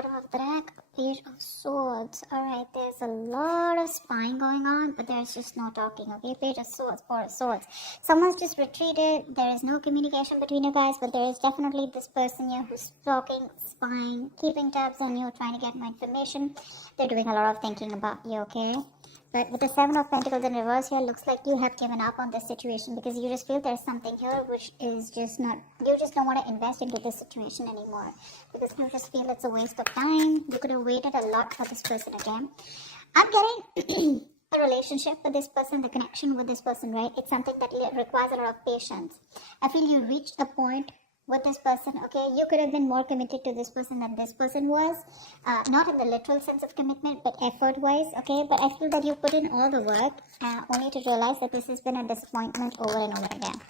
bottom of the deck, Page of Swords. Alright, there's a lot of spying going on, but there's just no talking, okay? Page of Swords, Four of Swords. Someone's just retreated. There is no communication between you guys, but there is definitely this person here who's talking, spying, keeping tabs on you, trying to get more information. They're doing a lot of thinking about you, okay? But with the Seven of Pentacles in reverse here, looks like you have given up on this situation because you just feel there's something here which is just not, you just don't want to invest into this situation anymore because you just feel it's a waste of time. You could have waited a lot for this person again. I'm getting a relationship with this person, the connection with this person, right? It's something that requires a lot of patience. I feel you reached a point with this person, okay? You could have been more committed to this person than this person was. Not in the literal sense of commitment, but effort-wise, okay? But I feel that you put in all the work only to realize that this has been a disappointment over and over again.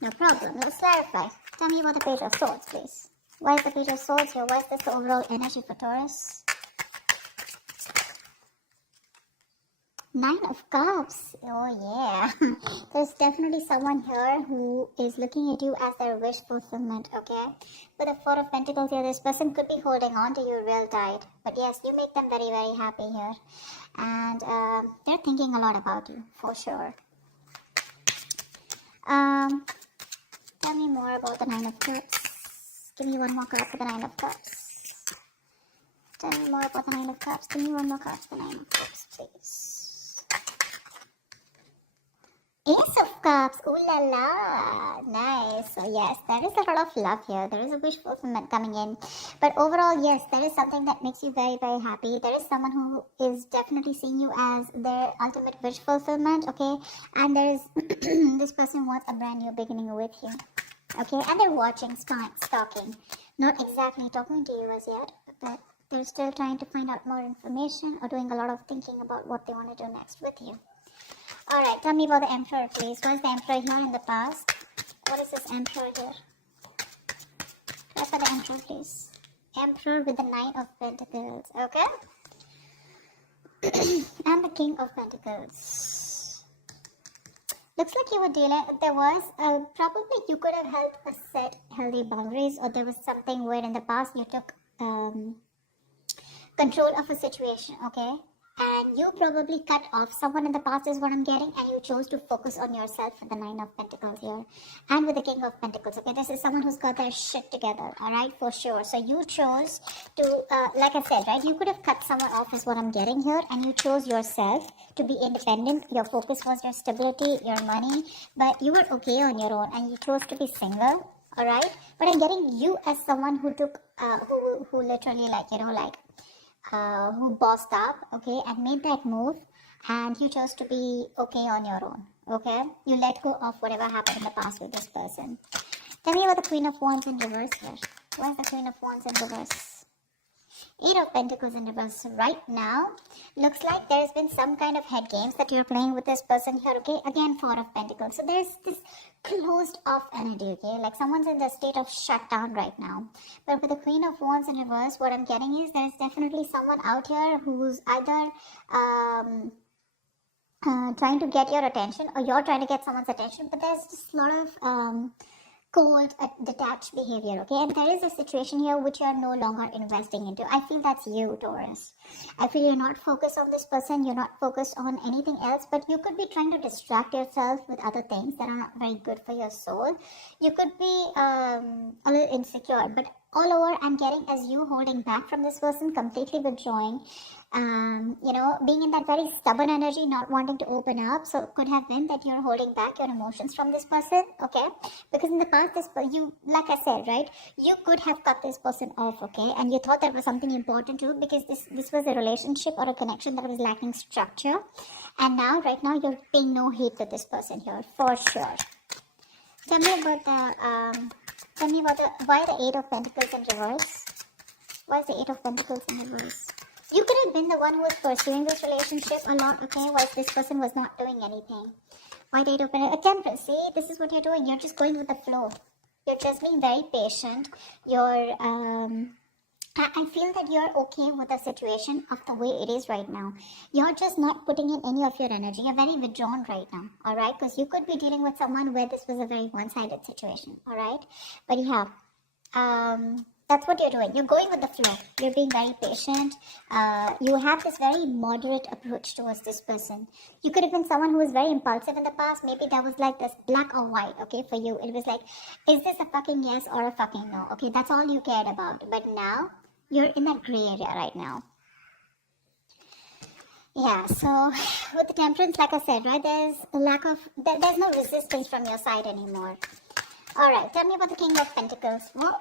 No problem. Let's clarify. Tell me about the Page of Swords, please. Why is the Page of Swords here? Why is this the overall energy for Taurus? Nine of Cups. Oh yeah. There's definitely someone here who is looking at you as their wish fulfillment, okay? With the Four of Pentacles here, this person could be holding on to you real tight. But yes, you make them very, very happy here. And they're thinking a lot about you, for sure. Tell me more about the Nine of Cups. Give me one more card for the Nine of Cups. Tell me more about the Nine of Cups. Give me one more card for the Nine of Cups, please. Ace of Cups, ooh la la, nice. So yes, there is a lot of love here. There is a wish fulfillment coming in. But overall, yes, there is something that makes you very, very happy. There is someone who is definitely seeing you as their ultimate wish fulfillment, okay? And there is, this person wants a brand new beginning with you, okay? And they're watching, stalking. Not exactly talking to you as yet, but they're still trying to find out more information or doing a lot of thinking about what they want to do next with you. Alright, tell me about the Emperor, please. What is the Emperor here in the past? What is this Emperor here? What's for the Emperor, please? Emperor with the Nine of Pentacles, okay? And the King of Pentacles. Looks like you were dealing, there was, probably you could have held a set healthy boundaries, or there was something where in the past you took control of a situation, okay? And you probably cut off someone in the past is what I'm getting, and you chose to focus on yourself with the Nine of Pentacles here. And with the King of Pentacles, okay? This is someone who's got their shit together, alright? For sure. So you chose to, like I said, right? You could have cut someone off is what I'm getting here, and you chose yourself to be independent. Your focus was your stability, your money, but you were okay on your own, and you chose to be single, alright? But I'm getting you as someone who took, who literally like, you know, like, who bossed up, okay, and made that move, and you chose to be okay on your own, okay? You let go of whatever happened in the past with this person. Tell me about the Queen of Wands in reverse here. Where's the Queen of Wands in reverse? Eight of Pentacles in reverse right now. Looks like there's been some kind of head games that you're playing with this person here, okay? Again, Four of Pentacles. So there's this closed off energy, okay? Like someone's in the state of shutdown right now. But with the Queen of Wands in reverse, what I'm getting is there's definitely someone out here who's either trying to get your attention, or you're trying to get someone's attention, but there's just a lot of cold, detached behavior, okay? And there is a situation here which you are no longer investing into. I feel that's you, Taurus. I feel you're not focused on this person, you're not focused on anything else, but you could be trying to distract yourself with other things that are not very good for your soul. You could be a little insecure, but all over I'm getting as you holding back from this person, completely withdrawing, you know, being in that very stubborn energy, not wanting to open up. So it could have been that you're holding back your emotions from this person, okay? Because in the past, you, like I said, right, you could have cut this person off, okay? And you thought that was something important too, because this was a relationship or a connection that was lacking structure. And now, right now, you're paying no heed to this person here, for sure. Tell me about why the Eight of Pentacles in reverse? Why is the Eight of Pentacles in reverse? You could have been the one who was pursuing this relationship a lot, okay, whilst this person was not doing anything. Why the Eight of Pentacles? Temperance, see, this is what you're doing. You're just going with the flow. You're just being very patient. You're, I feel that you're okay with the situation of the way it is right now. You're just not putting in any of your energy. You're very withdrawn right now, alright? Because you could be dealing with someone where this was a very one-sided situation, alright? But yeah, That's what you're doing. You're going with the flow. You're being very patient. You have this very moderate approach towards this person. You could have been someone who was very impulsive in the past. Maybe that was like this black or white, okay, for you. It was like, is this a fucking yes or a fucking no? Okay, that's all you cared about. But now, you're in that gray area right now. Yeah, so with the temperance, like I said, right, there's a lack of, there's no resistance from your side anymore. All right, tell me about the King of Pentacles. What?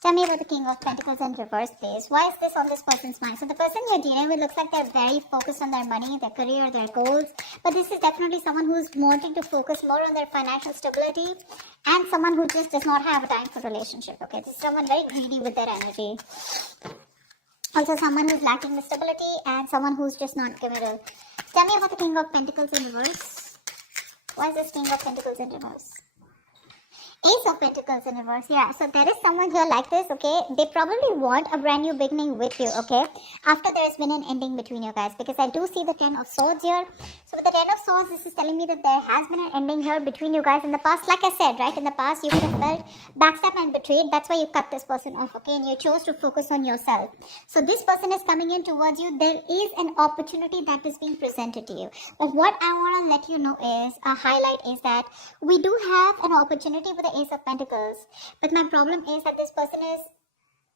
Tell me about the King of Pentacles in reverse, please. Why is this on this person's mind? So the person you're dealing with looks like they're very focused on their money, their career, their goals. But this is definitely someone who's wanting to focus more on their financial stability and someone who just does not have a time for relationship. Okay, this is someone very greedy with their energy. Also someone who's lacking the stability and someone who's just not committed. Tell me about the King of Pentacles in reverse. Why is this King of Pentacles in reverse? Ace of Pentacles in reverse. Yeah, so there is someone here like this, okay? They probably want a brand new beginning with you, okay? After there's been an ending between you guys. Because I do see the Ten of Swords here. So with the Ten of Swords, this is telling me that there has been an ending here between you guys in the past. Like I said, right? In the past, you could have felt backstabbed and betrayed. That's why you cut this person off, okay? And you chose to focus on yourself. So this person is coming in towards you. There is an opportunity that is being presented to you. But what I want to let you know is, a highlight is that we do have an opportunity with the Ace of Pentacles, but my problem is that this person is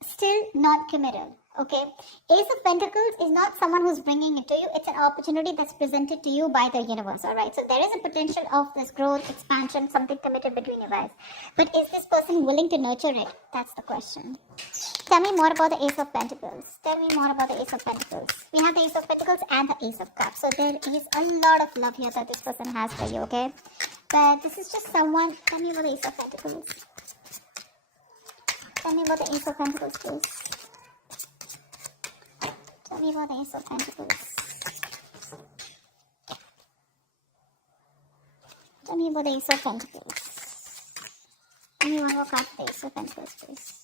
still not committed. Okay, Ace of Pentacles is not someone who's bringing it to you. It's an opportunity that's presented to you by the universe. All right, so there is a potential of this growth, expansion, something committed between you guys, but is this person willing to nurture it? That's the question. Tell me more about the Ace of Pentacles. Tell me more about the Ace of Pentacles. We have the Ace of Pentacles and the Ace of Cups, so there is a lot of love here that this person has for you. Okay, but this is just someone. Tell me about the Ace of Pentacles. Tell me about the Ace of Pentacles, please. Tell me about the Ace of Pentacles. Tell me about the Ace of Pentacles. Tell me one more card for the Ace of Pentacles, please.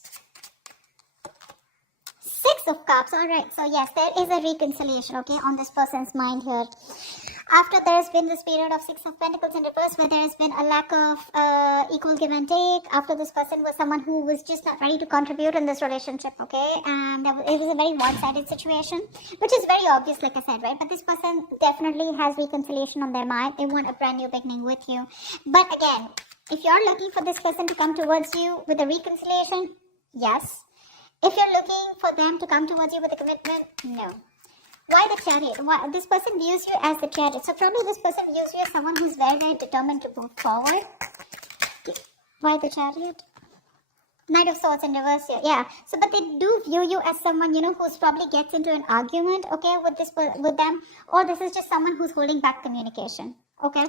Six of Cups. Alright, so yes, there is a reconciliation, okay, on this person's mind here. After there's been this period of Six of Pentacles in reverse where there's been a lack of equal give and take, after this person was someone who was just not ready to contribute in this relationship, okay, and it was a very one-sided situation, which is very obvious, like I said, right? But this person definitely has reconciliation on their mind. They want a brand new beginning with you. But again, if you're looking for this person to come towards you with a reconciliation, yes. If you're looking for them to come towards you with a commitment, no. Why the Chariot? Why, this person views you as the Chariot. So probably this person views you as someone who's very, very determined to move forward. Why the Chariot? Knight of Swords in reverse here. Yeah. So, but they do view you as someone, you know, who's probably gets into an argument, okay, with them. Or this is just someone who's holding back communication, okay.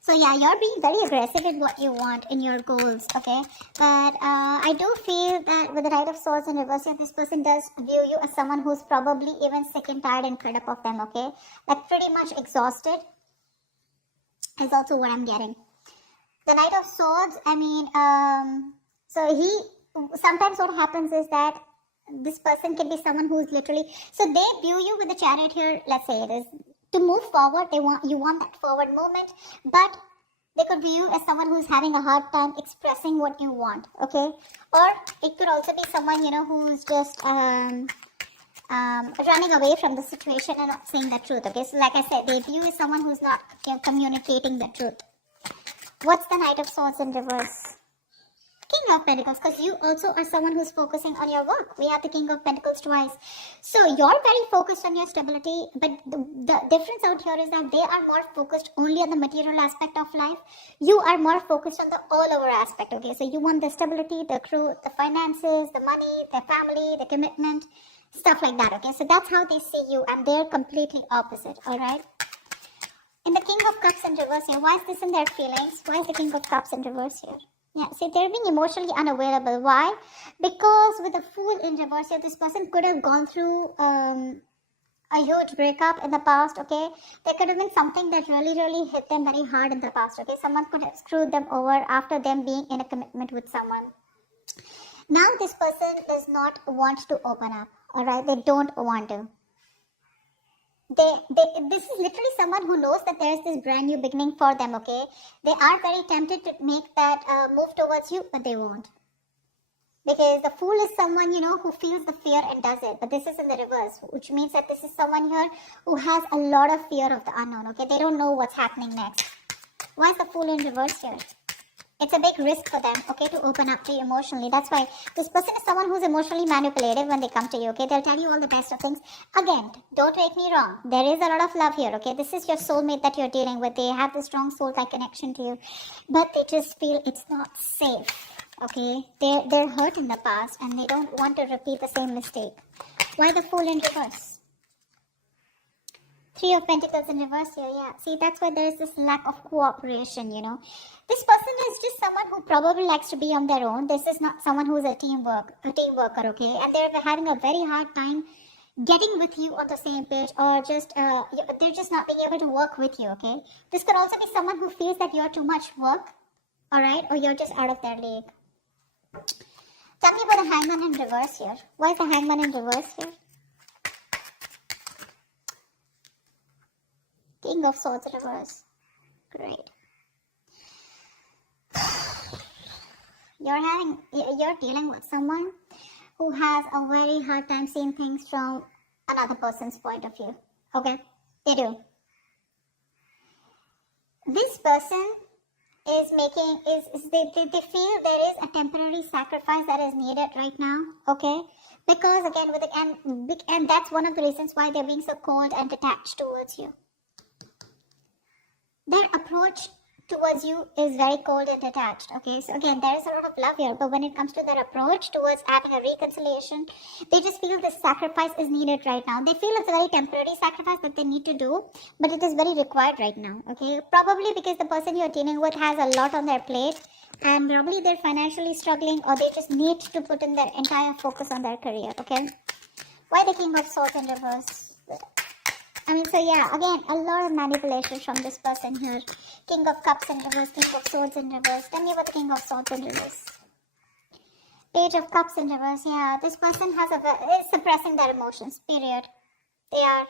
So yeah, you're being very aggressive in what you want in your goals, okay? But I do feel that with the Knight of Swords in reverse, this person does view you as someone who's probably even sick and tired and fed up of them, okay? Like pretty much exhausted is also what I'm getting. The Knight of Swords, I mean, sometimes what happens is that this person can be someone who's literally, so they view you with the Chariot here, let's say it is, to move forward, you want that forward movement, but they could view you as someone who's having a hard time expressing what you want, okay? Or it could also be someone, you know, who's just running away from the situation and not saying the truth, okay? So like I said, they view you as someone who's not communicating the truth. What's the Knight of Swords in reverse? King of Pentacles, because you also are someone who's focusing on your work. We have the King of Pentacles twice. So you're very focused on your stability, but the difference out here is that they are more focused only on the material aspect of life. You are more focused on the all-over aspect, okay? So you want the stability, the growth, the finances, the money, the family, the commitment, stuff like that, okay? So that's how they see you, and they're completely opposite, all right? In the King of Cups in reverse here, why is this in their feelings? Why is the King of Cups in reverse here? Yeah, see, they're being emotionally unavailable. Why? Because with the Fool in reverse here, this person could have gone through a huge breakup in the past, okay? There could have been something that really hit them very hard in the past, okay? Someone could have screwed them over after them being in a commitment with someone. Now this person does not want to open up, alright? They don't want to. This is literally someone who knows that there is this brand new beginning for them, okay? They are very tempted to make that move towards you, but they won't. Because the fool is someone, who feels the fear and does it. But this is in the reverse, which means that this is someone here who has a lot of fear of the unknown, okay? They don't know what's happening next. Why is the fool in reverse here? It's a big risk for them, okay, to open up to you emotionally. That's why this person is someone who's emotionally manipulative when they come to you, okay? They'll tell you all the best of things. Again, don't take me wrong. There is a lot of love here, okay? This is your soulmate that you're dealing with. They have the strong soul-like connection to you. But they just feel it's not safe, okay? They're hurt in the past and they don't want to repeat the same mistake. Why the fool in reverse? Three of Pentacles in reverse here, yeah. See, that's why there is this lack of cooperation, This person is just someone who probably likes to be on their own. This is not someone who's a team worker, okay? And they're having a very hard time getting with you on the same page, or just they're just not being able to work with you, okay? This could also be someone who feels that you're too much work, all right? Or you're just out of their league. Tell me about the Hangman in reverse here. Why is the Hangman in reverse here? King of Swords in reverse. Great. You're dealing with someone who has a very hard time seeing things from another person's point of view. Okay? They do. This person is making, they feel there is a temporary sacrifice that is needed right now. Okay? Because again, and that's one of the reasons why they're being so cold and detached towards you. Their approach towards you is very cold and detached, okay? So again, there is a lot of love here, but when it comes to their approach towards having a reconciliation, they just feel this sacrifice is needed right now. They feel it's a very temporary sacrifice that they need to do, but it is very required right now, okay? Probably because the person you're dealing with has a lot on their plate, and probably they're financially struggling, or they just need to put in their entire focus on their career, okay? Why the King of Swords in reverse? So yeah, again, a lot of manipulation from this person here. King of Cups in reverse, King of Swords in reverse. Tell me about the King of Swords in reverse. Page of Cups in reverse, yeah. This person is suppressing their emotions, period. They are.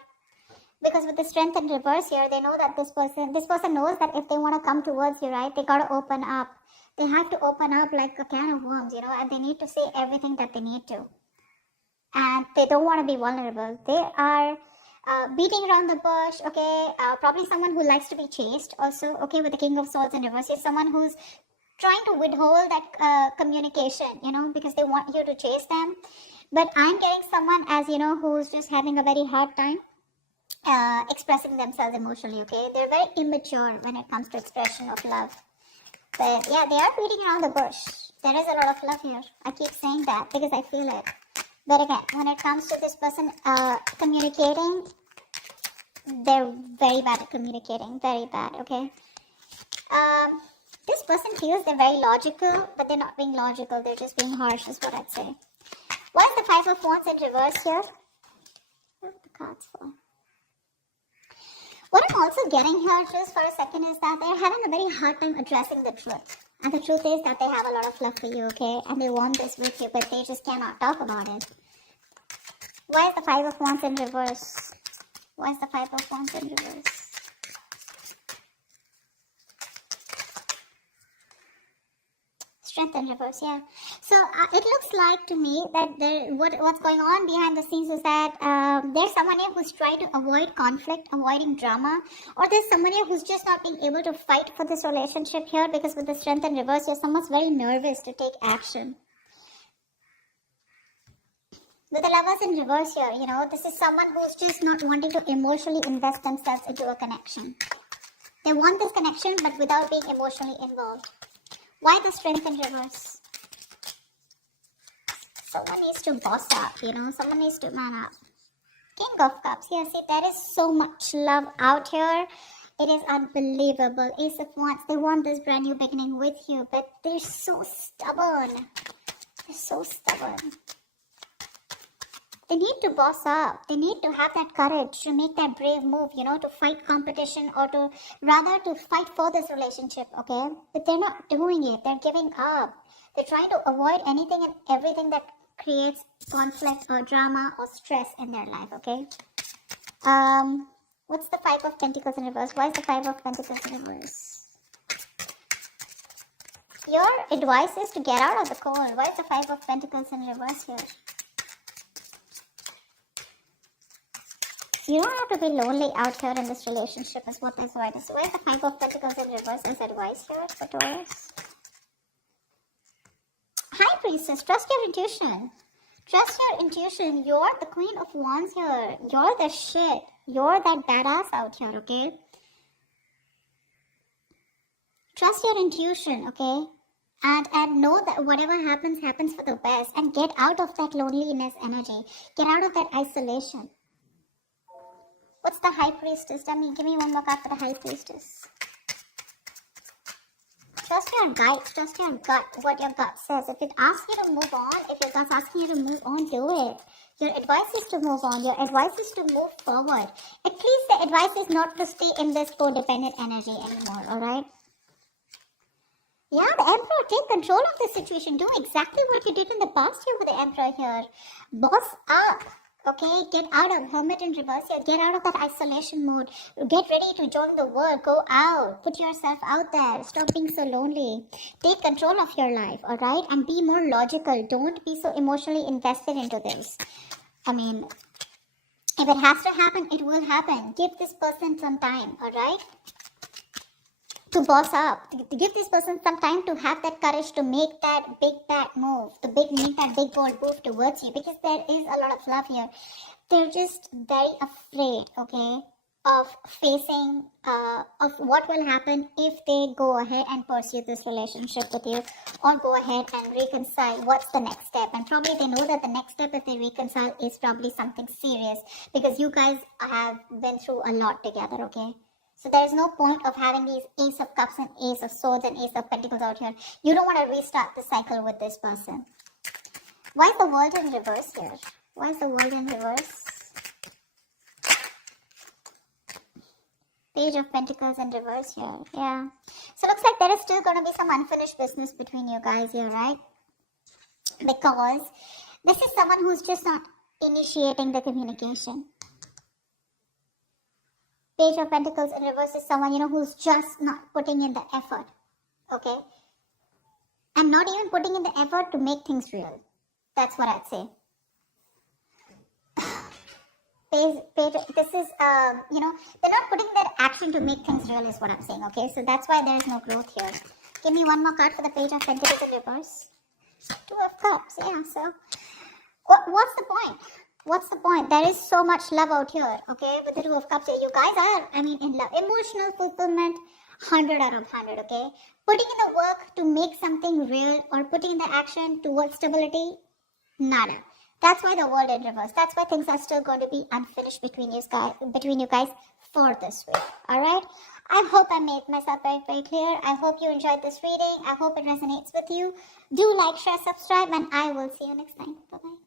Because with the Strength in reverse here, they know that this person knows that if they want to come towards you, right, they got to open up. They have to open up like a can of worms, and they need to say everything that they need to. And they don't want to be vulnerable. They are beating around the bush, okay? Probably someone who likes to be chased also, okay? With the King of Swords in reverse, is someone who's trying to withhold that communication, because they want you to chase them. But I'm getting someone as, who's just having a very hard time expressing themselves emotionally, okay? They're very immature when it comes to expression of love. But yeah, they are beating around the bush. There is a lot of love here. I keep saying that because I feel it. But again, when it comes to this person communicating, they're very bad at communicating. Very bad, okay? This person feels they're very logical, but they're not being logical. They're just being harsh, is what I'd say. Why is the Five of Wands in reverse here? What are the cards for? What I'm also getting here, just for a second, is that they're having a very hard time addressing the truth. And the truth is that they have a lot of love for you, okay? And they want this with you, but they just cannot talk about it. Why is the Five of Wands in reverse? Why is the Five of Wands in reverse? Strength in reverse, yeah. So it looks like to me that what's going on behind the scenes is that there's someone here who's trying to avoid conflict, avoiding drama, or there's someone here who's just not being able to fight for this relationship here, because with the Strength in reverse, here, someone's very nervous to take action. With the Lovers in reverse here, this is someone who's just not wanting to emotionally invest themselves into a connection. They want this connection, but without being emotionally involved. Why the Strength in reverse? Someone needs to boss up, someone needs to man up. King of Cups, yeah, see, there is so much love out here. It is unbelievable. Ace of Wands, they want this brand new beginning with you, but they're so stubborn. They're so stubborn. They need to boss up. They need to have that courage to make that brave move, to fight competition, or to fight for this relationship, okay? But they're not doing it. They're giving up. They're trying to avoid anything and everything that creates conflict or drama or stress in their life, okay? What's the Five of Pentacles in reverse? Why is the Five of Pentacles in reverse? Your advice is to get out of the cold. Why is the Five of Pentacles in reverse here? You don't have to be lonely out here in this relationship is what this word is. So why is the Five of Pentacles in reverse as advice here for Taurus? High Priestess, trust your intuition. Trust your intuition. You're the Queen of Wands here. You're the shit. You're that badass out here, okay? Trust your intuition, okay? And know that whatever happens, happens for the best. And get out of that loneliness energy. Get out of that isolation. What's the High Priestess? Give me one more card for the High Priestess. Trust your gut. Trust your gut. What your gut says. If it asks you to move on, if your gut's asking you to move on, do it. Your advice is to move on. Your advice is to move forward. At least the advice is not to stay in this codependent energy anymore, alright? Yeah, the Emperor, take control of the situation. Do exactly what you did in the past here with the Emperor here. Boss up. Okay, get out of Hermit in reverse here. Get out of that isolation mode. Get ready to join the world. Go out. Put yourself out there. Stop being so lonely. Take control of your life, alright? And be more logical. Don't be so emotionally invested into this. I mean, if it has to happen, it will happen. Give this person some time, alright? To boss up. To give this person some time to have that courage to make that big bad move. To make that big bold move towards you. Because there is a lot of love here. They're just very afraid, okay, of facing, of what will happen if they go ahead and pursue this relationship with you. Or go ahead and reconcile. What's the next step? And probably they know that the next step if they reconcile is probably something serious. Because you guys have been through a lot together, okay? So there is no point of having these Ace of Cups and Ace of Swords and Ace of Pentacles out here. You don't want to restart the cycle with this person. Why is the World in reverse here? Why is the World in reverse? Page of Pentacles in reverse here. Yeah. So it looks like there is still going to be some unfinished business between you guys here, right? Because this is someone who's just not initiating the communication. Page of Pentacles in reverse is someone, you know, who's just not putting in the effort, okay? And not even putting in the effort to make things real. That's what I'd say. This is, you know, they're not putting their action to make things real is what I'm saying, okay? So that's why there is no growth here. Give me one more card for the Page of Pentacles in reverse. Two of Cups, yeah, so what's the point? What's the point? There is so much love out here, okay? With the Two of Cups, you guys are, I mean, in love. Emotional fulfillment, 100 out of 100, okay? Putting in the work to make something real or putting in the action towards stability, nada. That's why the World in reverse. That's why things are still going to be unfinished between you guys for this week, alright? I hope I made myself very, very clear. I hope you enjoyed this reading. I hope it resonates with you. Do like, share, subscribe, and I will see you next time. Bye-bye.